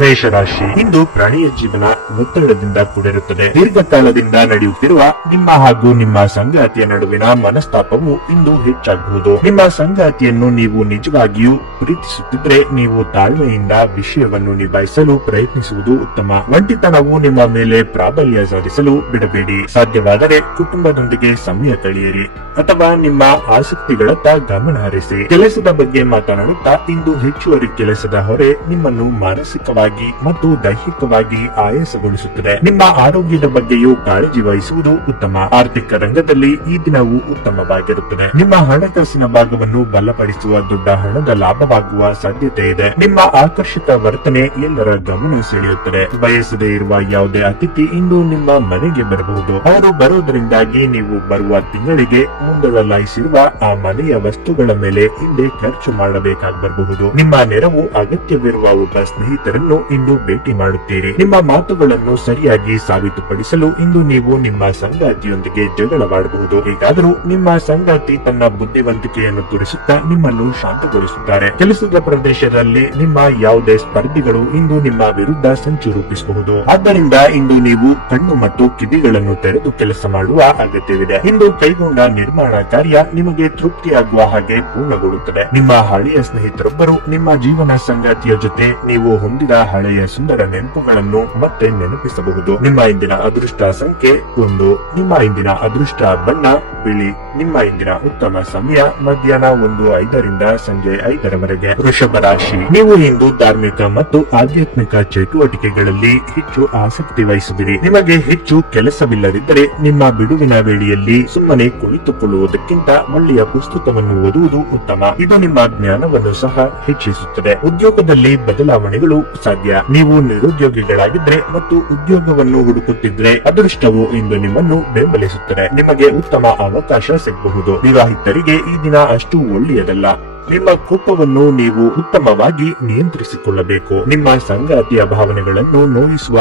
ಮೇಷರಾಶಿ ಇಂದು ಪ್ರಾಣಿಯ ಜೀವನ ಒತ್ತಡದಿಂದ ಕೂಡಿರುತ್ತದೆ. ದೀರ್ಘಕಾಲದಿಂದ ನಡೆಯುತ್ತಿರುವ ನಿಮ್ಮ ಹಾಗೂ ನಿಮ್ಮ ಸಂಗಾತಿಯ ನಡುವಿನ ಮನಸ್ತಾಪವು ಇಂದು ಹೆಚ್ಚಾಗಬಹುದು. ನಿಮ್ಮ ಸಂಗಾತಿಯನ್ನು ನೀವು ನಿಜವಾಗಿಯೂ ಪ್ರೀತಿಸುತ್ತಿದ್ರೆ ನೀವು ತಾಳ್ಮೆಯಿಂದ ವಿಷಯವನ್ನು ನಿಭಾಯಿಸಲು ಪ್ರಯತ್ನಿಸುವುದು ಉತ್ತಮ. ಒಂಟಿತನವು ನಿಮ್ಮ ಮೇಲೆ ಪ್ರಾಬಲ್ಯ ಸಾಧಿಸಲು ಬಿಡಬೇಡಿ. ಸಾಧ್ಯವಾದರೆ ಕುಟುಂಬದೊಂದಿಗೆ ಸಮಯ ಕಳೆಯಿರಿ ಅಥವಾ ನಿಮ್ಮ ಆಸಕ್ತಿಗಳತ್ತ ಗಮನ ಹರಿಸಿ. ಕೆಲಸದ ಬಗ್ಗೆ ಮಾತನಾಡುತ್ತಾ ಇಂದು ಹೆಚ್ಚುವರಿ ಕೆಲಸದ ಹೊರೆ ನಿಮ್ಮನ್ನು ಮಾನಸಿಕವಾಗಿ ಮತ್ತು ದೈಹಿಕವಾಗಿ ಆಯಾಸಗೊಳಿಸುತ್ತದೆ. ನಿಮ್ಮ ಆರೋಗ್ಯದ ಬಗ್ಗೆಯೂ ಕಾಳಜಿ ವಹಿಸುವುದು ಉತ್ತಮ. ಆರ್ಥಿಕ ರಂಗದಲ್ಲಿ ಈ ದಿನವು ಉತ್ತಮವಾಗಿರುತ್ತದೆ. ನಿಮ್ಮ ಹಣಕಾಸಿನ ಭಾಗವನ್ನು ಬಲಪಡಿಸುವ ದೊಡ್ಡ ಹಣದ ಲಾಭವಾಗುವ ಸಾಧ್ಯತೆ ಇದೆ. ನಿಮ್ಮ ಆಕರ್ಷಕ ವರ್ತನೆ ಎಲ್ಲರ ಗಮನ ಸೆಳೆಯುತ್ತದೆ. ಬಯಸದೇ ಇರುವ ಯಾವುದೇ ಅತಿಥಿ ಇಂದು ನಿಮ್ಮ ಮನೆಗೆ ಬರಬಹುದು. ಅವರು ಬರುವುದರಿಂದಾಗಿ ನೀವು ಬರುವ ತಿಂಗಳಿಗೆ ಮುಂದೊಡಲಾಯಿಸಿರುವ ಆ ಮನೆಯ ವಸ್ತುಗಳ ಮೇಲೆ ಹಿಂದೆ ಖರ್ಚು ಮಾಡಬೇಕಾಗಿ ಬರಬಹುದು. ನಿಮ್ಮ ನೆರವು ಅಗತ್ಯವಿರುವ ಒಬ್ಬ ಸ್ನೇಹಿತರನ್ನು ಇಂದು ಭೇಟಿ ಮಾಡುತ್ತೀರಿ. ನಿಮ್ಮ ಮಾತುಗಳನ್ನು ಸರಿಯಾಗಿ ಸಾಬೀತುಪಡಿಸಲು ಇಂದು ನೀವು ನಿಮ್ಮ ಸಂಗಾತಿಯೊಂದಿಗೆ ಜಗಳವಾಡಬಹುದು. ಹೇಗಾದರೂ ನಿಮ್ಮ ಸಂಗಾತಿ ತನ್ನ ಬುದ್ಧಿವಂತಿಕೆಯನ್ನು ತೋರಿಸುತ್ತಾ ನಿಮ್ಮನ್ನು ಶಾಂತಗೊಳಿಸುತ್ತಾರೆ. ಕೆಲಸದ ಪ್ರದೇಶದಲ್ಲಿ ನಿಮ್ಮ ಯಾವುದೇ ಸ್ಪರ್ಧಿಗಳು ಇಂದು ನಿಮ್ಮ ವಿರುದ್ಧ ಸಂಚು ರೂಪಿಸಬಹುದು. ಆದ್ದರಿಂದ ಇಂದು ನೀವು ಕಣ್ಣು ಮತ್ತು ಕಿವಿಗಳನ್ನು ತೆರೆದು ಕೆಲಸ ಮಾಡುವ ಅಗತ್ಯವಿದೆ. ಇಂದು ಕೈಗೊಂಡ ನಿರ್ಮಾಣ ಕಾರ್ಯ ನಿಮಗೆ ತೃಪ್ತಿಯಾಗುವ ಹಾಗೆ ಪೂರ್ಣಗೊಳ್ಳುತ್ತದೆ. ನಿಮ್ಮ ಹಳೆಯ ಸ್ನೇಹಿತರೊಬ್ಬರು ನಿಮ್ಮ ಜೀವನ ಸಂಗಾತಿಯ ಜೊತೆ ನೀವು ಹೊಂದಿದ ಹಳೆಯ ಸುಂದರ ನೆನಪುಗಳನ್ನು ಮತ್ತೆ ನೆನಪಿಸಬಹುದು. ನಿಮ್ಮ ಇಂದಿನ ಅದೃಷ್ಟ ಸಂಖ್ಯೆ 1. ನಿಮ್ಮ ಇಂದಿನ ಅದೃಷ್ಟ ಬಣ್ಣ ಬಿಳಿ. ನಿಮ್ಮ ಇಂದಿನ ಉತ್ತಮ ಸಮಯ ಮಧ್ಯಾಹ್ನ 1:05 ಸಂಜೆ 5 ವೃಷಭ ರಾಶಿ ನೀವು ಇಂದು ಧಾರ್ಮಿಕ ಮತ್ತು ಆಧ್ಯಾತ್ಮಿಕ ಚಟುವಟಿಕೆಗಳಲ್ಲಿ ಹೆಚ್ಚು ಆಸಕ್ತಿ ವಹಿಸುವಿರಿ. ನಿಮಗೆ ಹೆಚ್ಚು ಕೆಲಸವಿಲ್ಲದಿದ್ದರೆ ನಿಮ್ಮ ಬಿಡುವಿನ ವೇಳೆಯಲ್ಲಿ ಸುಮ್ಮನೆ ಕುಳಿತುಕೊಳ್ಳುವುದಕ್ಕಿಂತ ಒಳ್ಳೆಯ ಪುಸ್ತಕವನ್ನು ಓದುವುದು ಉತ್ತಮ. ಇದು ನಿಮ್ಮ ಜ್ಞಾನವನ್ನು ಸಹ ಹೆಚ್ಚಿಸುತ್ತದೆ. ಉದ್ಯೋಗದಲ್ಲಿ ಬದಲಾವಣೆಗಳು ಸಾಧ್ಯ. ನೀವು ನಿರುದ್ಯೋಗಿಗಳಾಗಿದ್ರೆ ಮತ್ತು ಉದ್ಯೋಗವನ್ನು ಹುಡುಕುತ್ತಿದ್ರೆ ಅದೃಷ್ಟವು ಇಂದು ನಿಮ್ಮನ್ನು ಬೆಂಬಲಿಸುತ್ತದೆ. ನಿಮಗೆ ಉತ್ತಮ ಅವಕಾಶ ಸಿಗಬಹುದು. ವಿವಾಹಿತರಿಗೆ ಈ ದಿನ ಅಷ್ಟು ಒಳ್ಳೆಯದಲ್ಲ. ನಿಮ್ಮ ಕೋಪವನ್ನು ನೀವು ಉತ್ತಮವಾಗಿ ನಿಯಂತ್ರಿಸಿಕೊಳ್ಳಬೇಕು. ನಿಮ್ಮ ಸಂಗಾತಿಯ ಭಾವನೆಗಳನ್ನು ನೋಯಿಸುವ